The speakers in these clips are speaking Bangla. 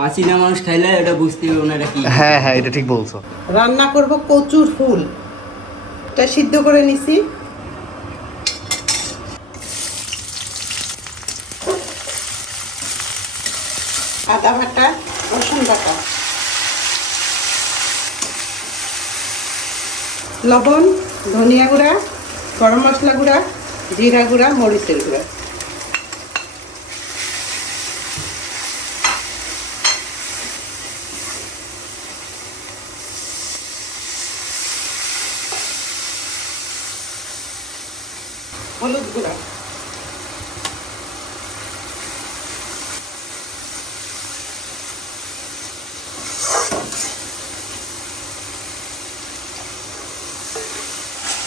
অচেনা মানুষ খাইলে এটা বুঝতে পারবে না এটা কি? হ্যাঁ হ্যাঁ এটা ঠিক বলছো। রান্না করব কচুর ফুল। এটা সিদ্ধ করে নিছি। আদা বাটা রসুন বাটা। লবণ ধনিয়া গুঁড়া গরম মশলা গুঁড়া জিরা গুঁড়া মরিচের গুঁড়া। হলুদ গুঁড়া।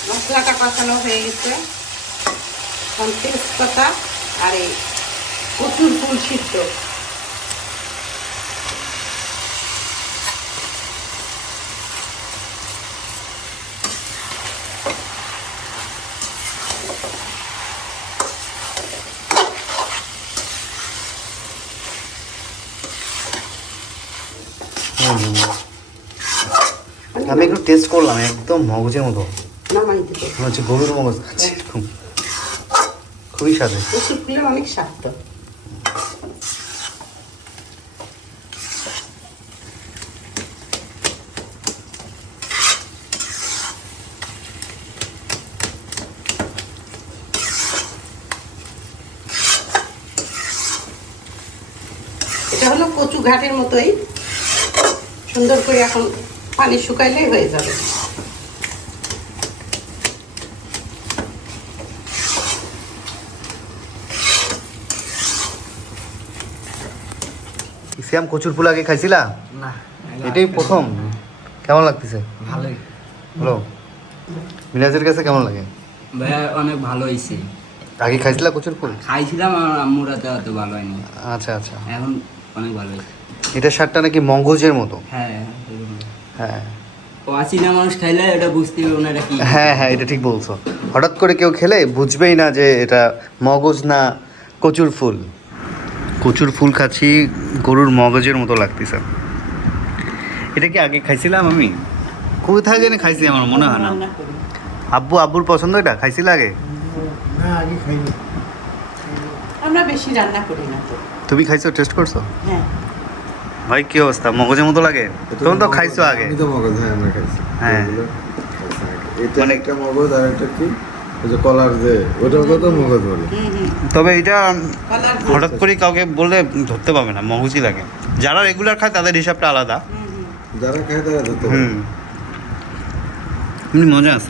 মশলাটা কষানো হয়ে গেছে। এখন তেজপাতা আর এই প্রচুর ফুল সিদ্ধ। আমি একটু টেস্ট করলাম একদম মগজের মতো। হচ্ছে গরুর মগজ খাচ্ছি এরকম। খুবই স্বাদে। অনেক স্বাদ এটা হলো কচু ঘাটের মতোই। সুন্দর করে এখন পানি শুকাইলেই হয়ে যাবে। শ্যাম কচুর ফুল আগে খাইছিলা? না এটাই প্রথম। কেমন লাগতেছে? ভালোই। হ্যালো মিনাজের কাছে কেমন লাগে? ভাইয়া অনেক ভালো হয়েছে আগে খাইছিলা কচুর ফুল? খাইছিলাম আর আম্মুর হাতে অত ভালো হয়নি। আচ্ছা আচ্ছা। এখন অনেক ভালো হয়েছে এটা স্বাদটা নাকি মগজের মতো। হ্যাঁ। হ্যাঁ অচেনা মানুষ খাইলে এটা বুঝতে পারবে না এটা কি। হ্যাঁ হ্যাঁ এটা ঠিক বলছো। হঠাৎ করে কেউ খেলে বুঝবেই না যে এটা মগজ না কচুর ফুল। কচুর ফুল খাচ্ছি গরুর মগজের মতো লাগতেছে। এটা কি আগে খাইছিলাম আমি? কোথায় জানি খাইছি আমার মনে হয় না। আব্বু আব্বুর পছন্দ এটা? খাইছিল আগে? আমরা বেশি রান্না করি না তো। তুমি খাইছো টেস্ট করছ? হ্যাঁ। ভাই কি অবস্থা? মগজের মতো লাগে? তুমি তো খাইছো আগে। আমি তো মগজ হ্যাঁ আমরা খাইছি। হ্যাঁ। এটা মানে- একটা মগজ আর একটা কি? ওই যে কলার যে ওটাকে তো মগজ বলে। হুম হুম তবে এটা হঠাৎ করে কাউকে বললে ধরতে পাবে না মগজই লাগে। যারা রেগুলার খায় তাদের হিসাবটা আলাদা। হুম হুম। যারা খায় তারা ধরতে পারে হুম। এমনি মজা আছে।